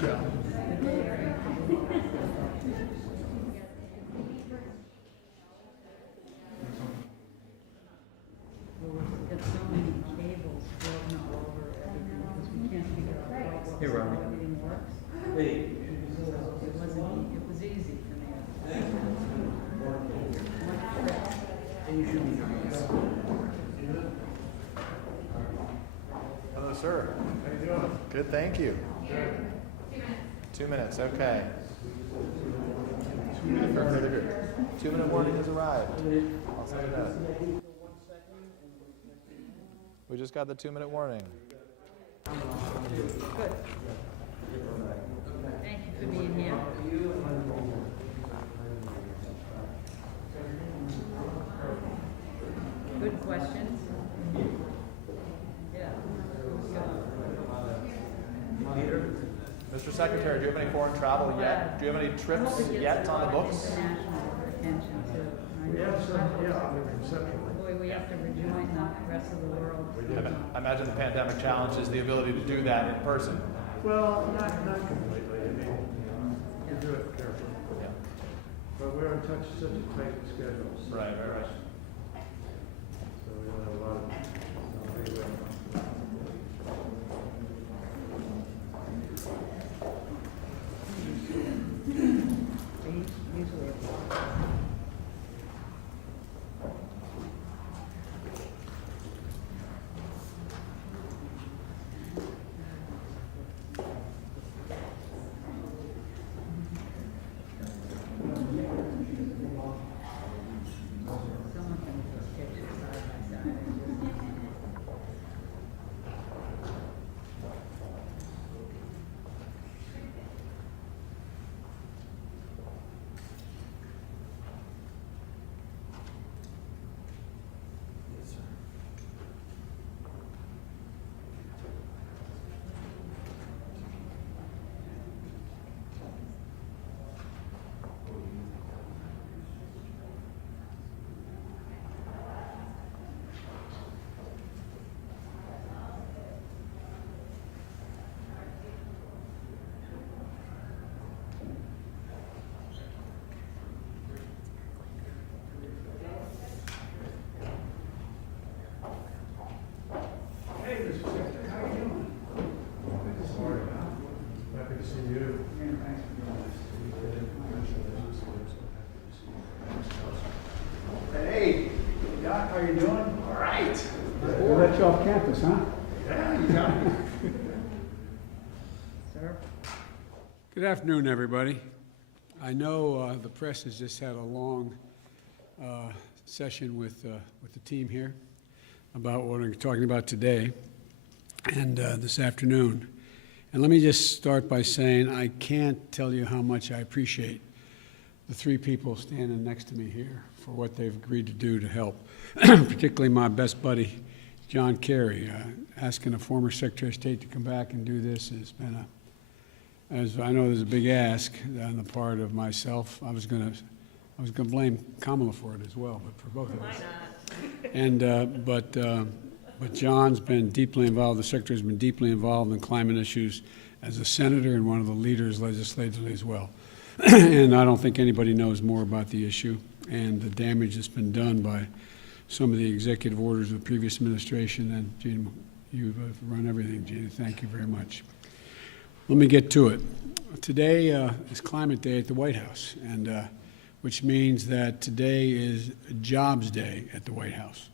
Joe. We've got so many cables floating all over everything because we can't figure out how Hey, Ronnie. everything works. Hey. So it was easy for me. And you should be nice. Hello, sir. How you doing? Good, thank you. Good. 2 minutes, okay. 2 minutes. Very good. 2-minute warning has arrived. I'll send it out. We just got the 2-minute warning. Good. Thank you for being here. Good questions. Yeah. Peter? Mr. Secretary, do you have any foreign travel yet? Do you have any trips yet on the books? International attention too. We have some, yeah, conceptually. Boy, we have to rejoin the rest of the world. I imagine the pandemic challenges the ability to do that in person. Well, not completely. I mean, we do it carefully. Yeah. But we're in touch, such a tight schedule. Right. So we don't have a lot of leeway. Usually. Someone can just picture side by side. Hey, Mr. Secretary, how you doing? Good to see you. Happy to see you. Hey, Doc, how you doing? All right. We let you off campus, huh? Yeah, you got me. Sir? Good afternoon, everybody. I know the press has just had a long session with the team here about what we're talking about today and this afternoon. And let me just start by saying I can't tell you how much I appreciate the three people standing next to me here for what they've agreed to do to help, particularly my best buddy, John Kerry. Asking a former Secretary of State to come back and do this has been as I know there's a big ask on the part of myself. I was going to blame Kamala for it as well, but for both of us. And but John's been deeply involved. The Secretary's been deeply involved in climate issues as a senator and one of the leaders legislatively as well. And I don't think anybody knows more about the issue and the damage that's been done by some of the executive orders of the previous administration. And Gina, you've run everything, Gina. Thank you very much. Let me get to it. Today is Climate Day at the White House, and which means that today is Jobs Day at the White House.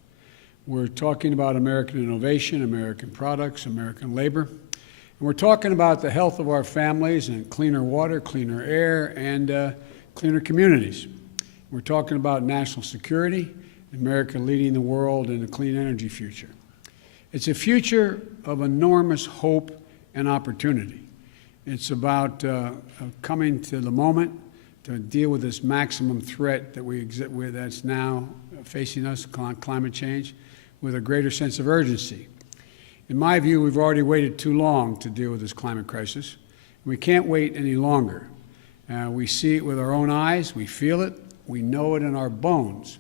We're talking about American innovation, American products, American labor, and we're talking about the health of our families and cleaner water, cleaner air, and cleaner communities. We're talking about national security, America leading the world in a clean energy future. It's a future of enormous hope and opportunity. It's about coming to the moment to deal with this maximum threat that that's now facing us, climate change, with a greater sense of urgency. In my view, we've already waited too long to deal with this climate crisis. We can't wait any longer. We see it with our own eyes, we feel it, we know it in our bones,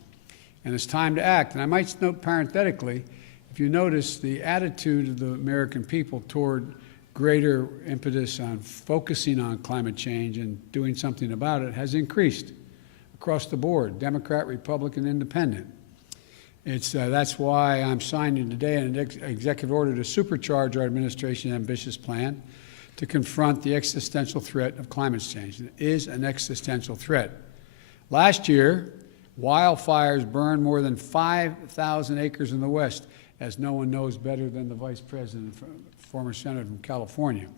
and it's time to act. And I might note parenthetically, if you notice the attitude of the American people toward greater impetus on focusing on climate change and doing something about it has increased across the board, Democrat, Republican, Independent. That's why I'm signing today an executive order to supercharge our administration's ambitious plan to confront the existential threat of climate change. It is an existential threat. Last year, wildfires burned more than 5,000 acres in the West, as no one knows better than the Vice President, former Senator from California,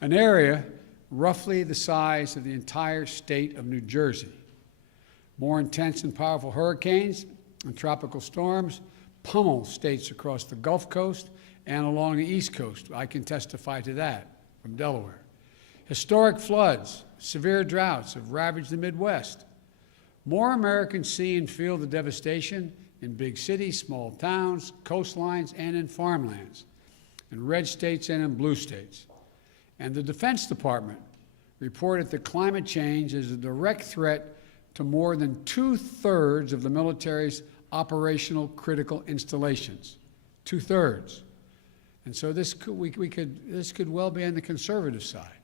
an area roughly the size of the entire state of New Jersey. More intense and powerful hurricanes and tropical storms pummel states across the Gulf Coast and along the East Coast. I can testify to that from Delaware. Historic floods, severe droughts have ravaged the Midwest. More Americans see and feel the devastation in big cities, small towns, coastlines, and in farmlands, in red states and in blue states. And the Defense Department reported that climate change is a direct threat to more than 2/3 of the military's operational critical installations. 2/3. And so this could well be on the conservative side.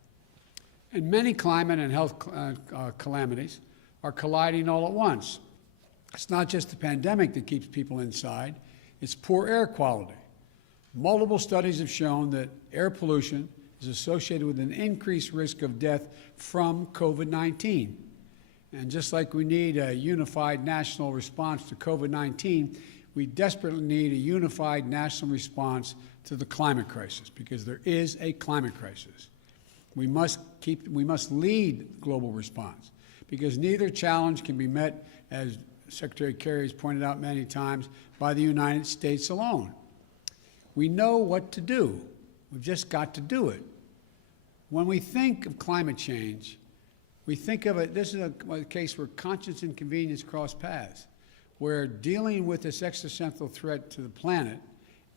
And many climate and health calamities are colliding all at once. It's not just the pandemic that keeps people inside, it's poor air quality. Multiple studies have shown that air pollution is associated with an increased risk of death from COVID-19. And just like we need a unified national response to COVID-19, we desperately need a unified national response to the climate crisis, because there is a climate crisis. We must lead global response, because neither challenge can be met, as Secretary Kerry has pointed out many times, by the United States alone. We know what to do. We've just got to do it. When we think of climate change, we think of it, this is a case where conscience and convenience cross paths, where dealing with this existential threat to the planet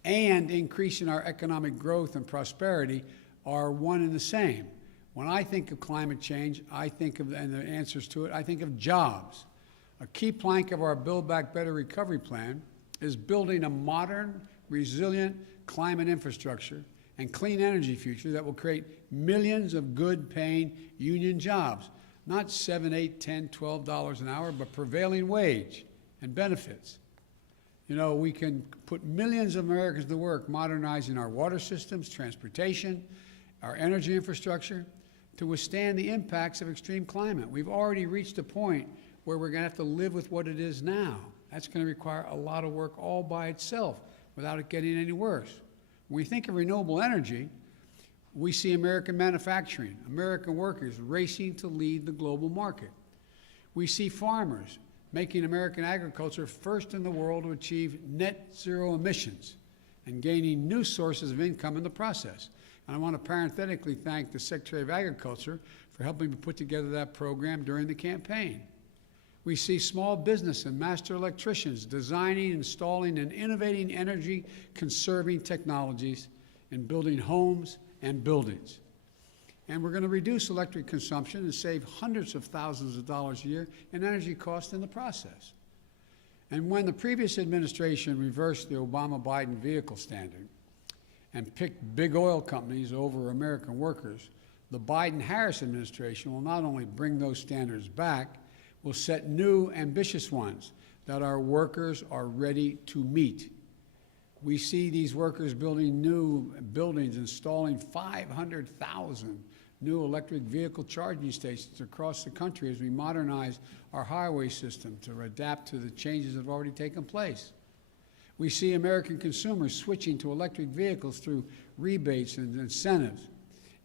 and increasing our economic growth and prosperity are one and the same. When I think of climate change, I think of, and the answers to it, I think of jobs. A key plank of our Build Back Better recovery plan is building a modern, resilient climate infrastructure and clean energy future that will create millions of good-paying union jobs, not $7, $8, $10, $12 an hour, but prevailing wage and benefits. You know, we can put millions of Americans to work modernizing our water systems, transportation, our energy infrastructure to withstand the impacts of extreme climate. We've already reached a point where we're going to have to live with what it is now. That's going to require a lot of work all by itself without it getting any worse. When we think of renewable energy, we see American manufacturing, American workers racing to lead the global market. We see farmers making American agriculture first in the world to achieve net zero emissions and gaining new sources of income in the process. And I want to parenthetically thank the Secretary of Agriculture for helping me put together that program during the campaign. We see small business and master electricians designing, installing, and innovating energy-conserving technologies in building homes and buildings. And we're going to reduce electric consumption and save hundreds of thousands of dollars a year in energy costs in the process. And when the previous administration reversed the Obama-Biden vehicle standard and picked big oil companies over American workers, the Biden-Harris administration will not only bring those standards back, will set new, ambitious ones that our workers are ready to meet. We see these workers building new buildings, installing 500,000 new electric vehicle charging stations across the country as we modernize our highway system to adapt to the changes that have already taken place. We see American consumers switching to electric vehicles through rebates and incentives,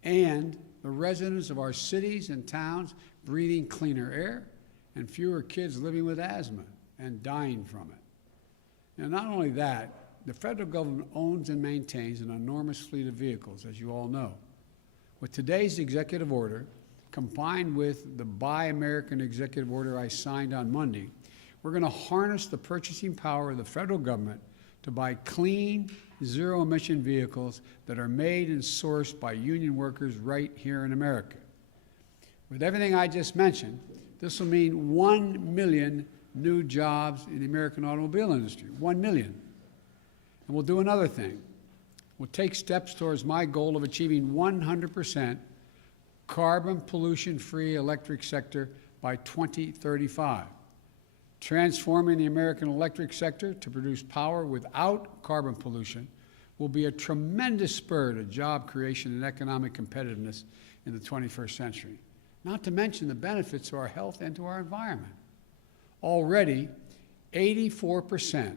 and the residents of our cities and towns breathing cleaner air and fewer kids living with asthma and dying from it. And not only that, the federal government owns and maintains an enormous fleet of vehicles, as you all know. With today's executive order, combined with the Buy American executive order I signed on Monday, we're going to harness the purchasing power of the federal government to buy clean, zero-emission vehicles that are made and sourced by union workers right here in America. With everything I just mentioned, this will mean 1 million new jobs in the American automobile industry, 1 million. And we'll do another thing. will take steps towards my goal of achieving 100% carbon pollution-free electric sector by 2035, transforming the American electric sector to produce power without carbon pollution will be a tremendous spur to job creation and economic competitiveness in the 21st century, not to mention the benefits to our health and to our environment. Already, 84%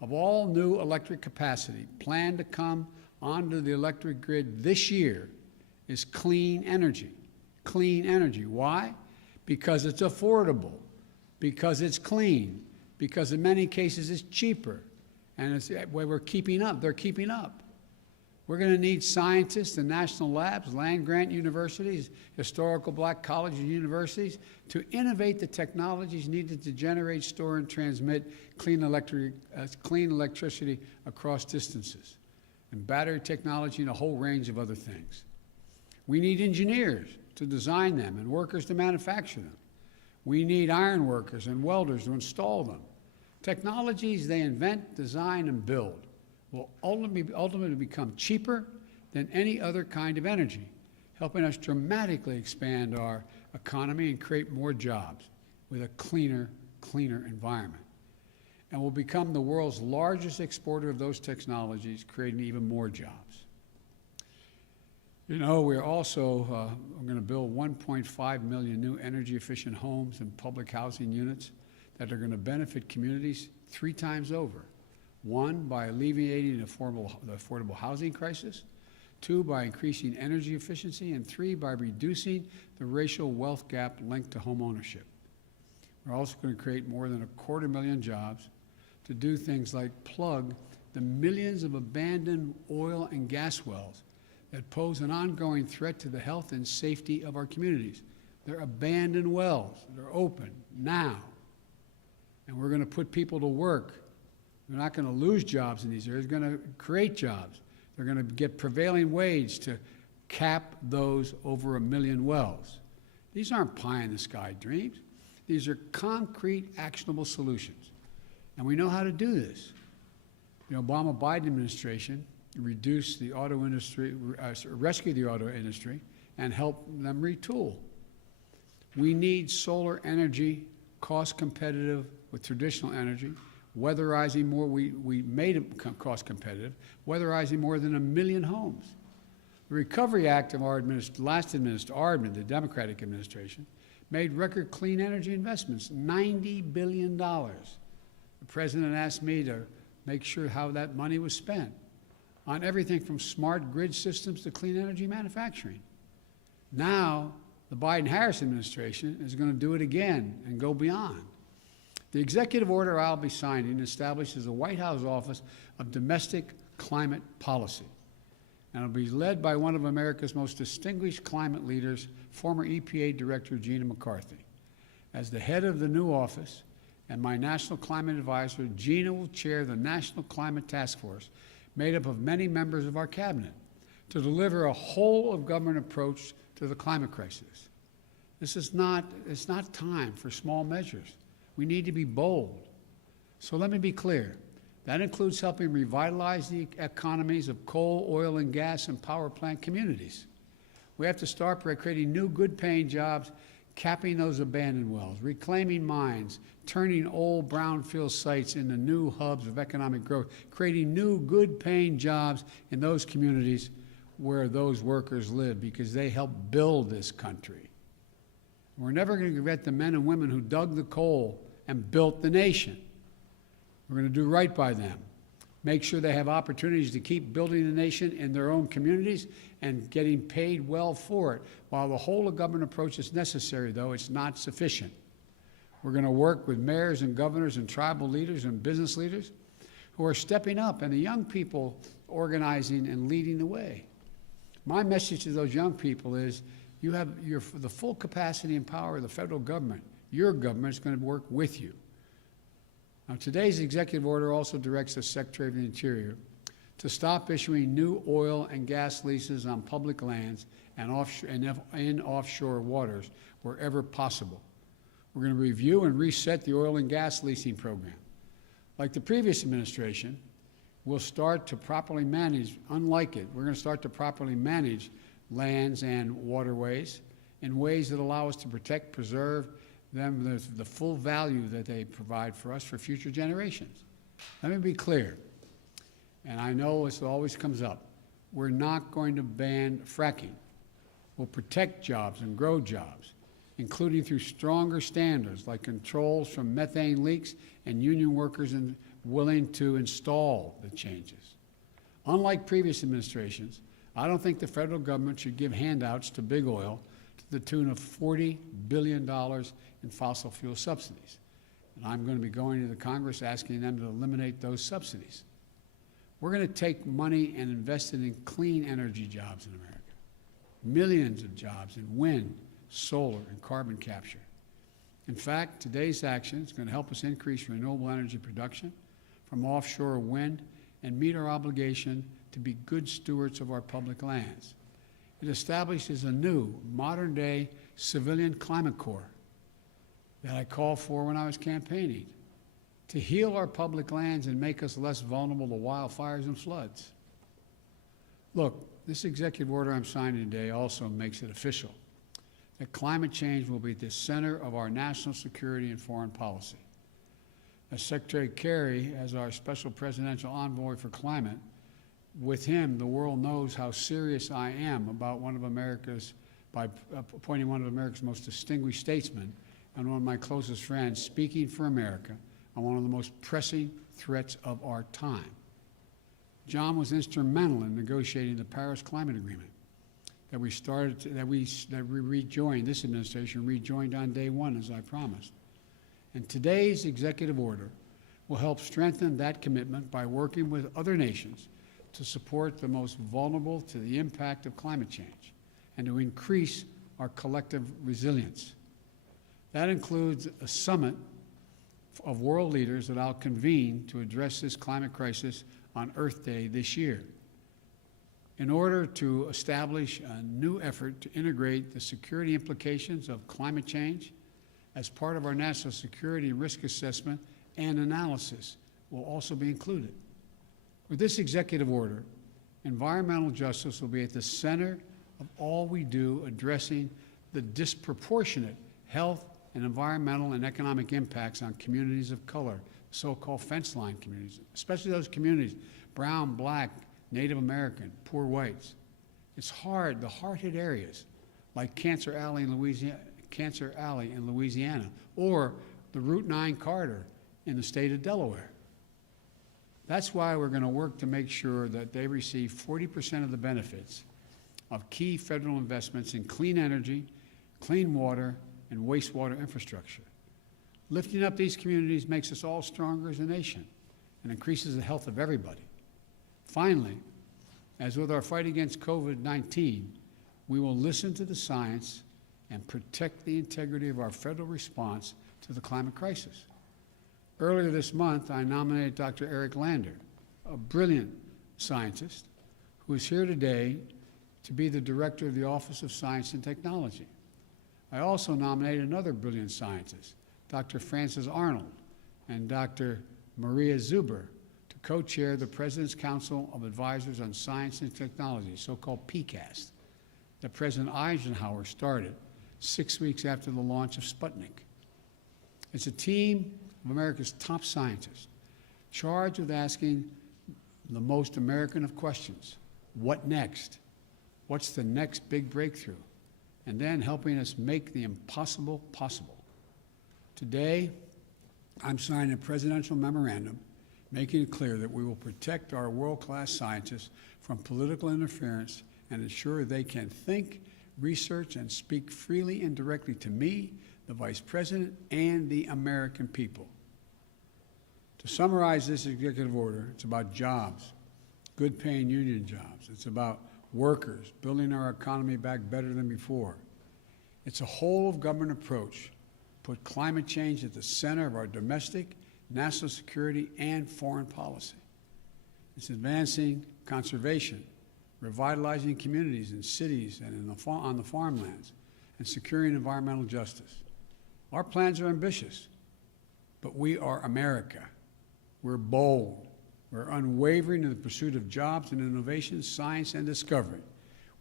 of all new electric capacity planned to come onto the electric grid this year is clean energy. Clean energy. Why? Because it's affordable, because it's clean, because in many cases it's cheaper, and it's where we're keeping up. They're keeping up. We're going to need scientists and national labs, land-grant universities, historical black colleges and universities to innovate the technologies needed to generate, store, and transmit clean electricity across distances, and battery technology and a whole range of other things. We need engineers to design them and workers to manufacture them. We need iron workers and welders to install them. Technologies they invent, design, and build will ultimately become cheaper than any other kind of energy, helping us dramatically expand our economy and create more jobs with a cleaner environment. And will become the world's largest exporter of those technologies, creating even more jobs. You know, we're also going to build 1.5 million new energy-efficient homes and public housing units that are going to benefit communities 3 times over. 1, by alleviating the affordable housing crisis. 2, by increasing energy efficiency. And 3, by reducing the racial wealth gap linked to home ownership. We're also going to create more than 250,000 jobs to do things like plug the millions of abandoned oil and gas wells that pose an ongoing threat to the health and safety of our communities. They're abandoned wells. They're open now. And we're going to put people to work. We're not going to lose jobs in these areas. We're going to create jobs. They're going to get prevailing wage to cap those over 1 million wells. These aren't pie-in-the-sky dreams. These are concrete, actionable solutions. And we know how to do this. The Obama-Biden administration reduced the auto industry, rescue the auto industry, and help them retool. We need solar energy, cost competitive with traditional energy, weatherizing more, we made it cost competitive, weatherizing more than 1 million homes. The Recovery Act of our the Democratic administration, made record clean energy investments, $90 billion. The president asked me to make sure how that money was spent on everything from smart grid systems to clean energy manufacturing. Now, the Biden-Harris administration is going to do it again and go beyond. The executive order I'll be signing establishes the White House Office of Domestic Climate Policy, and it'll be led by one of America's most distinguished climate leaders, former EPA Director Gina McCarthy. As the head of the new office and my national climate advisor, Gina will chair the National Climate Task Force, made up of many members of our cabinet, to deliver a whole-of-government approach to the climate crisis. It's not time for small measures. We need to be bold. So let me be clear. That includes helping revitalize the economies of coal, oil, and gas and power plant communities. We have to start by creating new good-paying jobs, capping those abandoned wells, reclaiming mines, turning old brownfield sites into new hubs of economic growth, creating new good-paying jobs in those communities where those workers live, because they help build this country. We're never going to forget the men and women who dug the coal and built the nation. We're going to do right by them, make sure they have opportunities to keep building the nation in their own communities and getting paid well for it. While the whole-of-government approach is necessary, though, it's not sufficient. We're going to work with mayors and governors and tribal leaders and business leaders who are stepping up, and the young people organizing and leading the way. My message to those young people is, you have the full capacity and power of the federal government. Your government is going to work with you. Now, today's executive order also directs the Secretary of the Interior to stop issuing new oil and gas leases on public lands and in offshore waters wherever possible. We're going to review and reset the oil and gas leasing program. Like the previous administration, we'll start to properly manage, unlike it, we're going to start to properly manage lands and waterways in ways that allow us to protect, preserve them, the full value that they provide for us for future generations. Let me be clear, and I know this always comes up, we're not going to ban fracking. We'll protect jobs and grow jobs, including through stronger standards like controls from methane leaks and union workers willing to install the changes. Unlike previous administrations, I don't think the federal government should give handouts to big oil to the tune of $40 billion in fossil fuel subsidies. And I'm going to be going to the Congress asking them to eliminate those subsidies. We're going to take money and invest it in clean energy jobs in America. Millions of jobs in wind, solar, and carbon capture. In fact, today's action is going to help us increase renewable energy production from offshore wind and meet our obligation to be good stewards of our public lands. It establishes a new, modern-day civilian climate corps that I called for when I was campaigning to heal our public lands and make us less vulnerable to wildfires and floods. Look, this executive order I'm signing today also makes it official that climate change will be at the center of our national security and foreign policy. As Secretary Kerry, as our special presidential envoy for climate, with him, the world knows how serious I am about by appointing one of America's most distinguished statesmen and one of my closest friends speaking for America on one of the most pressing threats of our time. John was instrumental in negotiating the Paris Climate Agreement that we rejoined, this administration rejoined on day one, as I promised. And today's executive order will help strengthen that commitment by working with other nations to support the most vulnerable to the impact of climate change and to increase our collective resilience. That includes a summit of world leaders that I'll convene to address this climate crisis on Earth Day this year, in order to establish a new effort to integrate the security implications of climate change as part of our national security risk assessment and analysis will also be included. With this executive order, environmental justice will be at the center of all we do addressing the disproportionate health and environmental and economic impacts on communities of color, so-called fence line communities, especially those communities, brown, black, Native American, poor whites. It's hard, the hard-hit areas like Cancer Alley in Louisiana, or the Route 9 corridor in the state of Delaware. That's why we're going to work to make sure that they receive 40% of the benefits of key federal investments in clean energy, clean water, and wastewater infrastructure. Lifting up these communities makes us all stronger as a nation and increases the health of everybody. Finally, as with our fight against COVID-19, we will listen to the science and protect the integrity of our federal response to the climate crisis. Earlier this month, I nominated Dr. Eric Lander, a brilliant scientist who is here today to be the director of the Office of Science and Technology. I also nominated another brilliant scientist, Dr. Frances Arnold and Dr. Maria Zuber, to co-chair the President's Council of Advisors on Science and Technology, so-called PCAST, that President Eisenhower started 6 weeks after the launch of Sputnik. It's a team of America's top scientists charged with asking the most American of questions. What next? What's the next big breakthrough? And then helping us make the impossible possible. Today, I'm signing a presidential memorandum making it clear that we will protect our world-class scientists from political interference and ensure they can think, research, and speak freely and directly to me, the Vice President, and the American people. To summarize this executive order, it's about jobs, good-paying union jobs. It's about workers, building our economy back better than before. It's a whole-of-government approach. Put climate change at the center of our domestic, national security, and foreign policy. It's advancing conservation, revitalizing communities in cities and on the farmlands, and securing environmental justice. Our plans are ambitious, but we are America. We're bold, We're unwavering in the pursuit of jobs and innovation, science and discovery.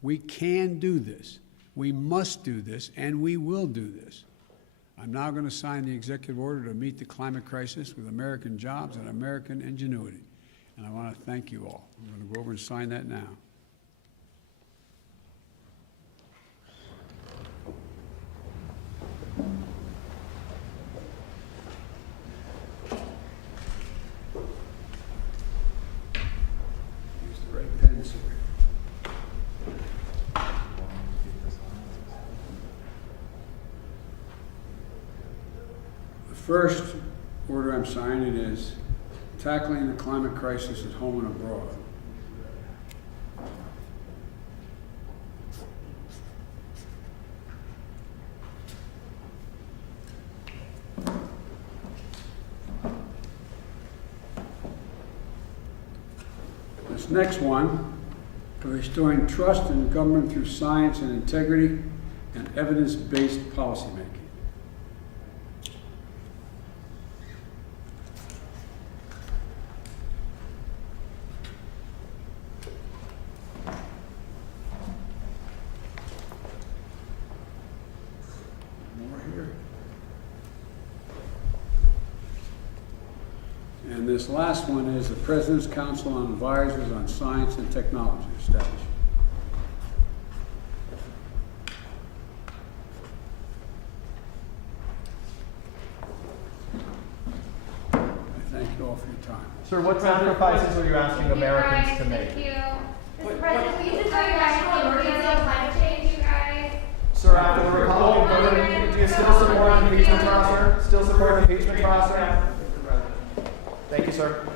We can do this. We must do this, and we will do this. I'm now going to sign the executive order to meet the climate crisis with American jobs and American ingenuity. And I want to thank you all. I'm going to go over and sign that now. Use the right pen, sir. The first order I'm signing is tackling the climate crisis at home and abroad. This next one, restoring trust in government through science and integrity and evidence-based policymaking. More here. And this last one is the President's Council on Advisors on Science and Technology establishment. I thank you all for your time. Sir, what sacrifices are you asking Americans to make? Thank you. Mr. President, will you just tell you guys the emergency on climate change, you guys? Sir, after the Republican vote, do you still support the impeachment trial, sir? Still support the impeachment trial, sir? Thank you, sir.